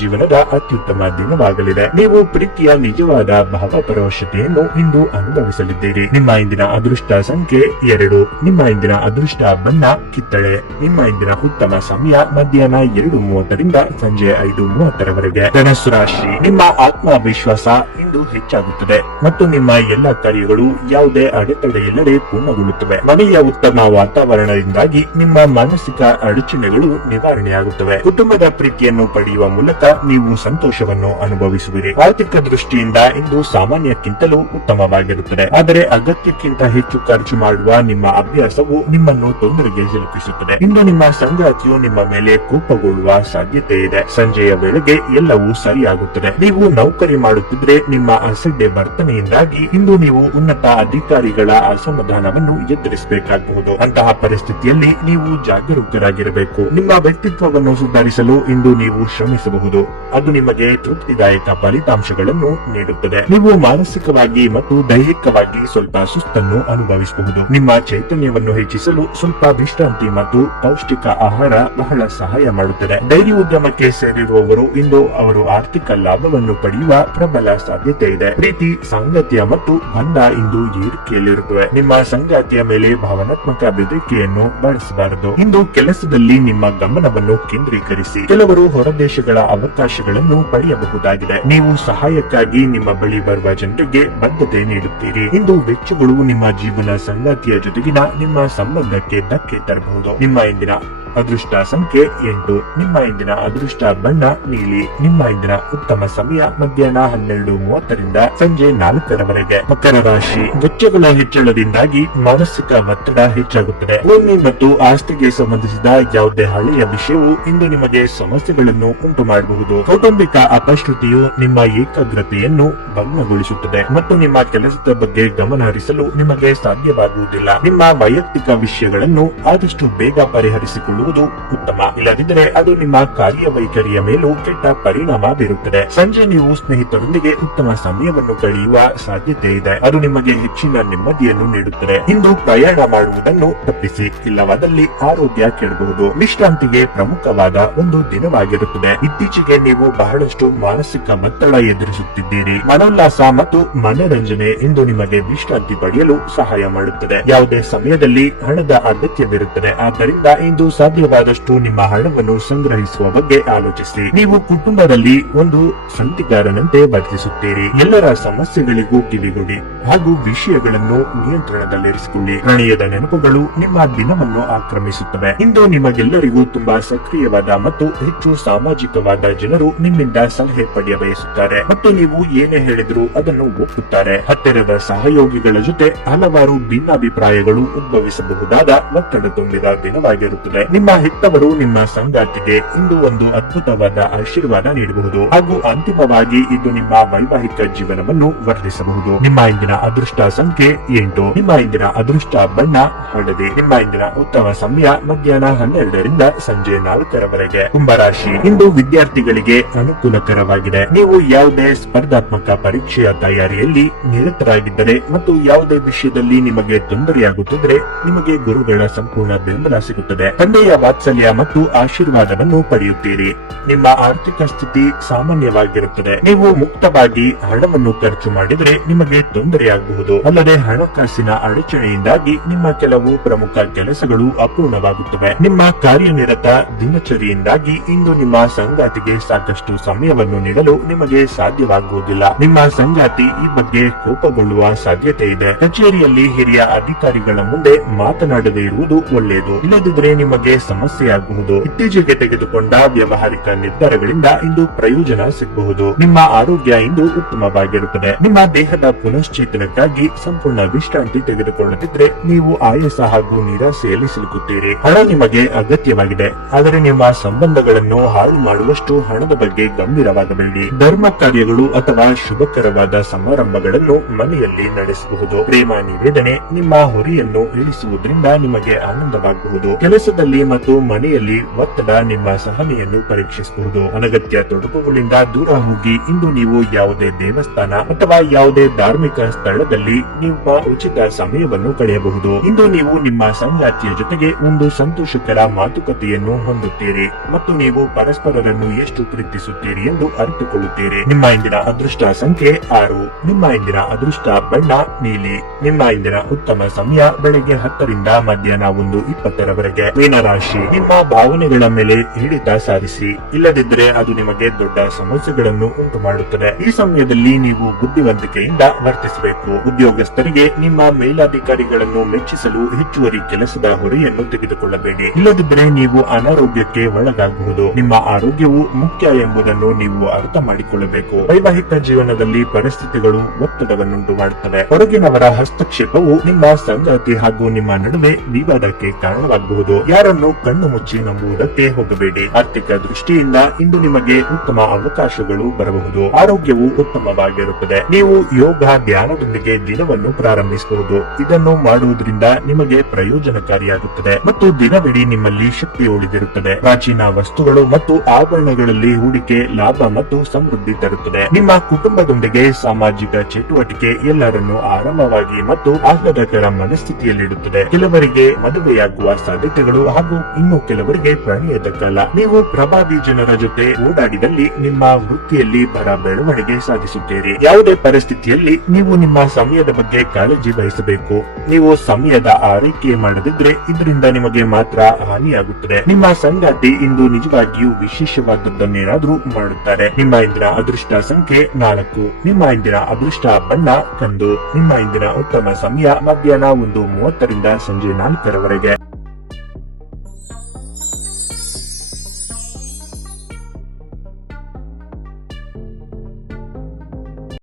ಜೀವನದ ಅತ್ಯುತ್ತಮ ದಿನವಾಗಲಿದೆ. ನೀವು ಪ್ರೀತಿಯ ನಿಜವಾದ ಭಾವಪರವಶತೆಯನ್ನು ಇಂದು ಅನುಭವಿಸಲಿದ್ದೀರಿ. ನಿಮ್ಮ ಇಂದಿನ ಅದೃಷ್ಟ ಸಂಖ್ಯೆ 2. ನಿಮ್ಮ ಇಂದಿನ ಅದೃಷ್ಟ ಬಣ್ಣ ಕಿತ್ತಳೆ. ನಿಮ್ಮ ಇಂದಿನ ಉತ್ತಮ ಸಮಯ ಮಧ್ಯಾಹ್ನ 2:30 ರಿಂದ ಸಂಜೆ 5:30 ಧನಸ್ಸು ರಾಶಿ. ನಿಮ್ಮ ಆತ್ಮವಿಶ್ವಾಸ ಇಂದು ಹೆಚ್ಚಾಗುತ್ತದೆ ಮತ್ತು ನಿಮ್ಮ ಎಲ್ಲಾ ಕಾರ್ಯಗಳು ಯಾವುದೇ ಅಡೆತಡೆಯಿಲ್ಲದೆ ಪೂರ್ಣಗೊಳ್ಳುತ್ತವೆ. ಮನೆಯ ಉತ್ತಮ ವಾತಾವರಣದಿಂದಾಗಿ ನಿಮ್ಮ ಮಾನಸಿಕ ಅಡಚಣೆಗಳು ನಿವಾರಣೆಯಾಗುತ್ತವೆ. ಕುಟುಂಬದ ಪ್ರೀತಿಯನ್ನು ಪಡೆಯುವ ಮೂಲಕ ನೀವು ಸಂತೋಷವನ್ನು ಅನುಭವಿಸುವಿರಿ. ಆರ್ಥಿಕ ದೃಷ್ಟಿಯಿಂದ ಇಂದು ಸಾಮಾನ್ಯಕ್ಕಿಂತಲೂ ಉತ್ತಮವಾಗಿರುತ್ತದೆ, ಆದರೆ ಅಗತ್ಯಕ್ಕಿಂತ ಹೆಚ್ಚು ಖರ್ಚು ಮಾಡುವ ನಿಮ್ಮ ಅಭ್ಯಾಸವು ನಿಮ್ಮನ್ನು ತೊಂದರೆಗೆ ಸಿಲುಕಿಸುತ್ತದೆ. ಇಂದು ನಿಮ್ಮ ಸಂಗಾತಿಯು ನಿಮ್ಮ ಮೇಲೆ ಕೋಪಗೊಳ್ಳುವ ಸಾಧ್ಯತೆ ಇದೆ. ಸಂಜೆಯ ವೇಳೆಗೆ ಎಲ್ಲವೂ ಸರಿಯಾಗುತ್ತದೆ. ನೀವು ನೌಕರಿ ಮಾಡುತ್ತಿದ್ರೆ ನಿಮ್ಮ ಅಸಡ್ಡೆ ವರ್ತನೆಯಿಂದಾಗಿ ಇಂದು ನೀವು ಉನ್ನತ ಅಧಿಕಾರಿಗಳ ಅಸಮಾಧಾನವನ್ನು ಎದುರಿಸಬೇಕಾಗಬಹುದು. ಅಂತಹ ಪರಿಸ್ಥಿತಿಯಲ್ಲಿ ನೀವು ಜಾಗರೂಕರಾಗಿರಬೇಕು. ನಿಮ್ಮ ವ್ಯಕ್ತಿತ್ವವನ್ನು ಸುಧಾರಿಸಲು ಇಂದು ನೀವು ಶ್ರಮಿಸಬಹುದು. ಅದು ನಿಮಗೆ ತೃಪ್ತಿದಾಯಕ ಫಲಿತಾಂಶಗಳನ್ನು ನೀಡುತ್ತದೆ. ನೀವು ಮಾನಸಿಕವಾಗಿ ಮತ್ತು ದೈಹಿಕವಾಗಿ ಸ್ವಲ್ಪ ಸುಸ್ತನ್ನು ಅನುಭವಿಸಬಹುದು. ನಿಮ್ಮ ಚೈತನ್ಯವನ್ನು ಹೆಚ್ಚಿಸಲು ಸ್ವಲ್ಪ ವಿಶ್ರಾಂತಿ ಮತ್ತು ಪೌಷ್ಟಿಕ ಆಹಾರ ಬಹಳ ಸಹಾಯ ಮಾಡುತ್ತದೆ. ಡೈರಿ ಉದ್ಯಮಕ್ಕೆ ಸೇರಿರುವವರು ಇಂದು ಅವರು ಆರ್ಥಿಕ ಲಾಭವನ್ನು ಪಡೆಯುವ ಪ್ರಬಲ ಸಾಧ್ಯತೆ ಇದೆ. ಪ್ರೀತಿ, ಸಾಂಗತ್ಯ ಮತ್ತು ಬಂಧ ಇಂದು ಏರಿಕೆಯಲ್ಲಿರುತ್ತವೆ. ನಿಮ್ಮ ಸಂಗಾತಿಯ ಮೇಲೆ ಭಾವನಾತ್ಮಕ ಬೆದರಿಕೆಯನ್ನು ಬಳಸಬಾರದು. ಇಂದು ಕೆಲಸದಲ್ಲಿ ನಿಮ್ಮ ಗಮನವನ್ನು ಕೇಂದ್ರೀಕರಿಸಿ. ಕೆಲವರು ಹೊರದೇಶಗಳ ಅವಕಾಶಗಳನ್ನು ಪಡೆಯಬಹುದಾಗಿದೆ. ನೀವು ಸಹಾಯಕ್ಕಾಗಿ ನಿಮ್ಮ ಬಳಿ ಬರುವ ಜನರಿಗೆ ಬದ್ಧತೆ ನೀಡುತ್ತೀರಿ. ಇಂದು ವೆಚ್ಚಗಳು ನಿಮ್ಮ ಜೀವನ ಸಂಗಾತಿಯ ಜೊತೆಗಿನ ನಿಮ್ಮ ಸಂಬಂಧಕ್ಕೆ ಧಕ್ಕೆ ತರಬಹುದು. ನಿಮ್ಮ ಇಂದಿನ ಅದೃಷ್ಟ ಸಂಖ್ಯೆ 8. ನಿಮ್ಮ ಇಂದಿನ ಅದೃಷ್ಟ ಬಣ್ಣ ನೀಲಿ. ನಿಮ್ಮ ಇಂದಿನ ಉತ್ತಮ ಸಮಯ ಮಧ್ಯಾಹ್ನ 12:30 ರಿಂದ ಸಂಜೆ 4 ಮಕರ ರಾಶಿ. ವೆಚ್ಚಗಳ ಹೆಚ್ಚಳದಿಂದಾಗಿ ಮಾನಸಿಕ ಒತ್ತಡ ಹೆಚ್ಚಾಗುತ್ತದೆ. ಭೂಮಿ ಮತ್ತು ಆಸ್ತಿಗೆ ಸಂಬಂಧಿಸಿದ ಯಾವುದೇ ಹಳೆಯ ವಿಷಯವು ಇಂದು ನಿಮಗೆ ಸಮಸ್ಯೆಗಳನ್ನು ಉಂಟು ಮಾಡಬಹುದು. ಕೌಟುಂಬಿಕ ಅಪಶ್ರುತಿಯು ನಿಮ್ಮ ಏಕಾಗ್ರತೆಯನ್ನು ಭಗ್ನಗೊಳಿಸುತ್ತದೆ ಮತ್ತು ನಿಮ್ಮ ಕೆಲಸದ ಬಗ್ಗೆ ಗಮನ ಹರಿಸಲು ನಿಮಗೆ ಸಾಧ್ಯವಾಗುವುದಿಲ್ಲ. ನಿಮ್ಮ ವೈಯಕ್ತಿಕ ವಿಷಯಗಳನ್ನು ಆದಷ್ಟು ಬೇಗ ಪರಿಹರಿಸಿಕೊಳ್ಳುವುದು ಮಾಡಿಕೊಳ್ಳುವುದು ಉತ್ತಮ. ಇಲ್ಲದಿದ್ದರೆ ಅದು ನಿಮ್ಮ ಕಾರ್ಯವೈಖರಿಯ ಮೇಲೂ ಕೆಟ್ಟ ಪರಿಣಾಮ ಬೀರುತ್ತದೆ. ಸಂಜೆ ನೀವು ಸ್ನೇಹಿತರೊಂದಿಗೆ ಉತ್ತಮ ಸಮಯವನ್ನು ಕಳೆಯುವ ಸಾಧ್ಯತೆ ಇದೆ. ಅದು ನಿಮಗೆ ಹೆಚ್ಚಿನ ನೆಮ್ಮದಿಯನ್ನು ನೀಡುತ್ತದೆ. ಇಂದು ಪ್ರಯಾಣ ಮಾಡುವುದನ್ನು ತಪ್ಪಿಸಿ, ಇಲ್ಲವಾದಲ್ಲಿ ಆರೋಗ್ಯ ಕೆಡಬಹುದು. ವಿಶ್ರಾಂತಿಗೆ ಪ್ರಮುಖವಾದ ಒಂದು ದಿನವಾಗಿರುತ್ತದೆ. ಇತ್ತೀಚೆಗೆ ನೀವು ಬಹಳಷ್ಟು ಮಾನಸಿಕ ಒತ್ತಡ ಎದುರಿಸುತ್ತಿದ್ದೀರಿ. ಮನೋಲ್ಲಾಸ ಮತ್ತು ಮನೋರಂಜನೆ ಇಂದು ನಿಮಗೆ ವಿಶ್ರಾಂತಿ ಪಡೆಯಲು ಸಹಾಯ ಮಾಡುತ್ತದೆ. ಯಾವುದೇ ಸಮಯದಲ್ಲಿ ಹಣದ ಅಗತ್ಯವಿರುತ್ತದೆ. ಆದ್ದರಿಂದ ಇಂದು ಸಾಧ್ಯವಾದಷ್ಟು ನಿಮ್ಮ ಹಣವನ್ನು ಸಂಗ್ರಹಿಸುವ ಬಗ್ಗೆ ಆಲೋಚಿಸಿ. ನೀವು ಕುಟುಂಬದಲ್ಲಿ ಒಂದು ಸಂತಿಗಾರನಂತೆ ವರ್ತಿಸುತ್ತೀರಿ. ಎಲ್ಲರ ಸಮಸ್ಯೆಗಳಿಗೂ ಕಿವಿಗೊಡಿ ಹಾಗೂ ವಿಷಯಗಳನ್ನು ನಿಯಂತ್ರಣದಲ್ಲಿರಿಸಿಕೊಳ್ಳಿ. ಪ್ರಣಯದ ನೆನಪುಗಳು ನಿಮ್ಮ ದಿನವನ್ನು ಆಕ್ರಮಿಸುತ್ತವೆ. ಇಂದು ನಿಮಗೆಲ್ಲರಿಗೂ ತುಂಬಾ ಸಕ್ರಿಯವಾದ ಮತ್ತು ಹೆಚ್ಚು ಸಾಮಾಜಿಕವಾದ ಜನರು ನಿಮ್ಮಿಂದ ಸಲಹೆ ಪಡೆಯ ಬಯಸುತ್ತಾರೆ ಮತ್ತು ನೀವು ಏನೇ ಹೇಳಿದ್ರು ಅದನ್ನು ಒಪ್ಪುತ್ತಾರೆ. ಹತ್ತಿರದ ಸಹಯೋಗಿಗಳ ಜೊತೆ ಹಲವಾರು ಭಿನ್ನಾಭಿಪ್ರಾಯಗಳು ಉದ್ಭವಿಸಬಹುದಾದ ಒತ್ತಡ ತುಂಬಿದ ದಿನವಾಗಿರುತ್ತದೆ. ನಿಮ್ಮ ಹೆತ್ತವರು ನಿಮ್ಮ ಸಂಗಾತಿಗೆ ಇಂದು ಒಂದು ಅದ್ಭುತವಾದ ಆಶೀರ್ವಾದ ನೀಡಬಹುದು ಹಾಗೂ ಅಂತಿಮವಾಗಿ ಇದು ನಿಮ್ಮ ವೈವಾಹಿಕ ಜೀವನವನ್ನು ವರ್ಧಿಸಬಹುದು. ನಿಮ್ಮ ಇಂದಿನ ಅದೃಷ್ಟ ಸಂಖ್ಯೆ 8. ನಿಮ್ಮ ಇಂದಿನ ಅದೃಷ್ಟ ಬಣ್ಣ ಹಳದಿ. ನಿಮ್ಮ ಇಂದಿನ ಉತ್ತಮ ಸಮಯ ಮಧ್ಯಾಹ್ನ 12ರಿಂದ ಸಂಜೆ 4ರವರೆಗೆ. ಕುಂಭರಾಶಿ, ಇಂದು ವಿದ್ಯಾರ್ಥಿಗಳಿಗೆ ಅನುಕೂಲಕರವಾಗಿದೆ. ನೀವು ಯಾವುದೇ ಸ್ಪರ್ಧಾತ್ಮಕ ಪರೀಕ್ಷೆಯ ತಯಾರಿಯಲ್ಲಿ ನಿರತರಾಗಿದ್ದರೆ ಮತ್ತು ಯಾವುದೇ ವಿಷಯದಲ್ಲಿ ನಿಮಗೆ ತೊಂದರೆಯಾಗುತ್ತಿದ್ದರೆ ನಿಮಗೆ ಗುರುಗಳ ಸಂಪೂರ್ಣ ಬೆಂಬಲ ಸಿಗುತ್ತದೆ. ತಂದೆಯ ವಾತ್ಸಲ್ಯ ಮತ್ತು ಆಶೀರ್ವಾದವನ್ನು ಪಡೆಯುತ್ತೀರಿ. ನಿಮ್ಮ ಆರ್ಥಿಕ ಸ್ಥಿತಿ ಸಾಮಾನ್ಯವಾಗಿರುತ್ತದೆ. ನೀವು ಮುಕ್ತವಾಗಿ ಹಣವನ್ನು ಖರ್ಚು ಮಾಡಿದರೆ ನಿಮಗೆ ತೊಂದರೆಯಾಗಬಹುದು. ಅಲ್ಲದೆ ಹಣಕಾಸಿನ ಅಡಚಣೆಯಿಂದಾಗಿ ನಿಮ್ಮ ಕೆಲವು ಪ್ರಮುಖ ಕೆಲಸಗಳು ಅಪೂರ್ಣವಾಗುತ್ತವೆ. ನಿಮ್ಮ ಕಾರ್ಯನಿರತ ದಿನಚರಿಯಿಂದಾಗಿ ಇಂದು ನಿಮ್ಮ ಸಂಗಾತಿಗೆ ಸಾಕಷ್ಟು ಸಮಯವನ್ನು ನೀಡಲು ನಿಮಗೆ ಸಾಧ್ಯವಾಗುವುದಿಲ್ಲ. ನಿಮ್ಮ ಸಂಗಾತಿ ಈ ಬಗ್ಗೆ ಕೋಪಗೊಳ್ಳುವ ಸಾಧ್ಯತೆ ಇದೆ. ಕಚೇರಿಯಲ್ಲಿ ಹಿರಿಯ ಅಧಿಕಾರಿಗಳ ಮುಂದೆ ಮಾತನಾಡದೇ ಇರುವುದು ಒಳ್ಳೆಯದು. ಇಲ್ಲದಿದ್ದರೆ ನಿಮಗೆ ಸಮಸ್ಯೆಯಾಗಬಹುದು. ಇತ್ತೀಚೆಗೆ ತೆಗೆದುಕೊಂಡ ವ್ಯವಹಾರಿಕ ನಿರ್ಧಾರಗಳಿಂದ ಇಂದು ಪ್ರಯೋಜನ ಸಿಗಬಹುದು. ನಿಮ್ಮ ಆರೋಗ್ಯ ಇಂದು ಉತ್ತಮವಾಗಿರುತ್ತದೆ. ನಿಮ್ಮ ದೇಹದ ಪುನಶ್ಚೇತನಕ್ಕಾಗಿ ಸಂಪೂರ್ಣ ವಿಶ್ರಾಂತಿ ತೆಗೆದುಕೊಳ್ಳದಿದ್ರೆ ನೀವು ಆಯಾಸ ಹಾಗೂ ನಿರಾಸೆಯಲ್ಲಿ ಸಿಲುಕುತ್ತೀರಿ. ಹಣ ನಿಮಗೆ ಅಗತ್ಯವಾಗಿದೆ, ಆದರೆ ನಿಮ್ಮ ಸಂಬಂಧಗಳನ್ನು ಹಾಳು ಮಾಡುವಷ್ಟು ಹಣದ ಬಗ್ಗೆ ಗಂಭೀರವಾಗಬೇಡಿ. ಧರ್ಮ ಕಾರ್ಯಗಳು ಅಥವಾ ಶುಭಕರವಾದ ಸಮಾರಂಭಗಳನ್ನು ಮನೆಯಲ್ಲಿ ನಡೆಸಬಹುದು. ಪ್ರೇಮ ನಿವೇದನೆ ನಿಮ್ಮ ಹೊರೆಯನ್ನು ಇಳಿಸುವುದರಿಂದ ನಿಮಗೆ ಆನಂದವಾಗಬಹುದು. ಕೆಲಸದಲ್ಲಿ ಮತ್ತು ಮನೆಯಲ್ಲಿ ಒತ್ತಡ ನಿಮ್ಮ ಸಹನೆಯನ್ನು ಪರೀಕ್ಷಿಸಬಹುದು. ಅನಗತ್ಯ ತೊಡಕುಗಳಿಂದ ದೂರ ಹೋಗಿ. ಇಂದು ನೀವು ಯಾವುದೇ ದೇವಸ್ಥಾನ ಅಥವಾ ಯಾವುದೇ ಧಾರ್ಮಿಕ ಸ್ಥಳದಲ್ಲಿ ನಿಮ್ಮ ಉಚಿತ ಸಮಯವನ್ನು ಕಳೆಯಬಹುದು. ಇಂದು ನೀವು ನಿಮ್ಮ ಸಂಗಾತಿಯ ಜೊತೆಗೆ ಒಂದು ಸಂತೋಷಕರ ಮಾತುಕತೆಯನ್ನು ಹೊಂದುತ್ತೀರಿ ಮತ್ತು ನೀವು ಪರಸ್ಪರರನ್ನು ಎಷ್ಟು ಪ್ರೀತಿಸುತ್ತೀರಿ ಎಂದು ಅರಿತುಕೊಳ್ಳುತ್ತೀರಿ. ನಿಮ್ಮ ಇಂದಿನ ಅದೃಷ್ಟ ಸಂಖ್ಯೆ 6. ನಿಮ್ಮ ಇಂದಿನ ಅದೃಷ್ಟ ಬಣ್ಣ ನೀಲಿ. ನಿಮ್ಮ ಇಂದಿನ ಉತ್ತಮ ಸಮಯ ಬೆಳಗ್ಗೆ 10ರಿಂದ ಮಧ್ಯಾಹ್ನ 1:20ರವರೆಗೆ. ಮೀನರಾಶಿ, ನಿಮ್ಮ ಭಾವನೆಗಳ ಮೇಲೆ ಹಿಡಿತ ಸಾಧಿಸಿ, ಇಲ್ಲದಿದ್ದರೆ ಅದು ನಿಮಗೆ ದೊಡ್ಡ ಸಮಸ್ಯೆಗಳನ್ನು ಉಂಟು ಮಾಡುತ್ತದೆ. ಈ ಸಮಯದಲ್ಲಿ ನೀವು ಬುದ್ಧಿವಂತಿಕೆಯಿಂದ ವರ್ತಿಸಬೇಕು. ಉದ್ಯೋಗಸ್ಥರಿಗೆ ನಿಮ್ಮ ಮೇಲಾಧಿಕಾರಿಗಳನ್ನು ಮೆಚ್ಚಿಸಲು ಹೆಚ್ಚುವರಿ ಕೆಲಸದ ಹೊರೆಯನ್ನು ತೆಗೆದುಕೊಳ್ಳಬೇಡಿ. ಇಲ್ಲದಿದ್ದರೆ ನೀವು ಅನಾರೋಗ್ಯಕ್ಕೆ ಒಳಗಾಗಬಹುದು. ನಿಮ್ಮ ಆರೋಗ್ಯವು ಮುಖ್ಯ ಎಂಬುದನ್ನು ನೀವು ಅರ್ಥ ಮಾಡಿಕೊಳ್ಳಬೇಕು. ವೈವಾಹಿಕ ಜೀವನದಲ್ಲಿ ಪರಿಸ್ಥಿತಿಗಳು ಒತ್ತಡವನ್ನುಂಟು ಮಾಡುತ್ತವೆ. ಹೊರಗಿನವರ ಹಸ್ತಕ್ಷೇಪವು ನಿಮ್ಮ ಸಂಗಾತಿ ಹಾಗೂ ನಿಮ್ಮ ನಡುವೆ ವಿವಾದಕ್ಕೆ ಕಾರಣವಾಗಬಹುದು. ಯಾರನ್ನು ಕಣ್ಣು ಮುಚ್ಚಿ ನಂಬುವುದಕ್ಕೆ ಹೋಗಬೇಡಿ. ಆರ್ಥಿಕ ದೃಷ್ಟಿಯಿಂದ ಇಂದು ನಿಮಗೆ ಉತ್ತಮ ಅವಕಾಶಗಳು ಬರಬಹುದು. ಆರೋಗ್ಯವು ಉತ್ತಮವಾಗಿರುತ್ತದೆ. ನೀವು ಯೋಗ ಧ್ಯಾನದೊಂದಿಗೆ ದಿನವನ್ನು ಪ್ರಾರಂಭಿಸಬಹುದು. ಇದನ್ನು ಮಾಡುವುದರಿಂದ ನಿಮಗೆ ಪ್ರಯೋಜನಕಾರಿಯಾಗುತ್ತದೆ ಮತ್ತು ದಿನವಿಡೀ ನಿಮ್ಮಲ್ಲಿ ಶಕ್ತಿ ಉಳಿದಿರುತ್ತದೆ. ಪ್ರಾಚೀನ ವಸ್ತುಗಳು ಮತ್ತು ಆಭರಣಗಳಲ್ಲಿ ಹೂಡಿಕೆ ಲಾಭ ಮತ್ತು ಸಮೃದ್ಧಿ ತರುತ್ತದೆ. ನಿಮ್ಮ ಕುಟುಂಬದೊಂದಿಗೆ ಸಾಮಾಜಿಕ ಚಟುವಟಿಕೆ ಎಲ್ಲರನ್ನು ಆರಾಮವಾಗಿ ಮತ್ತು ಆಹ್ಲಾದಕರ ಮನಸ್ಥಿತಿಯಲ್ಲಿಡುತ್ತದೆ. ಕೆಲವರಿಗೆ ಮದುವೆಯಾಗುವ ಸಾಧ್ಯತೆಗಳು ಹಾಗೂ ಇನ್ನು ಕೆಲವರಿಗೆ ಪ್ರಣಯದ ಕಾಲ. ನೀವು ಪ್ರಭಾವಿ ಜನರ ಜೊತೆ ಓಡಾಡಿದಲ್ಲಿ ನಿಮ್ಮ ವೃತ್ತಿಯಲ್ಲಿ ಬರ ಬೆಳವಣಿಗೆ ಸಾಧಿಸುತ್ತೀರಿ. ಯಾವುದೇ ಪರಿಸ್ಥಿತಿಯಲ್ಲಿ ನೀವು ನಿಮ್ಮ ಸಮಯದ ಬಗ್ಗೆ ಕಾಳಜಿ ವಹಿಸಬೇಕು. ನೀವು ಸಮಯದ ಆರೈಕೆ ಮಾಡದಿದ್ರೆ ಇದರಿಂದ ನಿಮಗೆ ಮಾತ್ರ ಹಾನಿಯಾಗುತ್ತದೆ. ನಿಮ್ಮ ಸಂಗಾತಿ ಇಂದು ನಿಜವಾಗಿಯೂ ವಿಶೇಷವಾದದ್ದನ್ನೇನಾದ್ರೂ ಮಾಡುತ್ತಾರೆ. ನಿಮ್ಮ ಇಂದಿನ ಅದೃಷ್ಟ ಸಂಖ್ಯೆ 4. ನಿಮ್ಮ ಇಂದಿನ ಅದೃಷ್ಟ ಬಣ್ಣ ಕಂದು. ನಿಮ್ಮ ಇಂದಿನ ಉತ್ತಮ ಸಮಯ ಮಧ್ಯಾಹ್ನ 1:30ರಿಂದ ಸಂಜೆ 4ರವರೆಗೆ.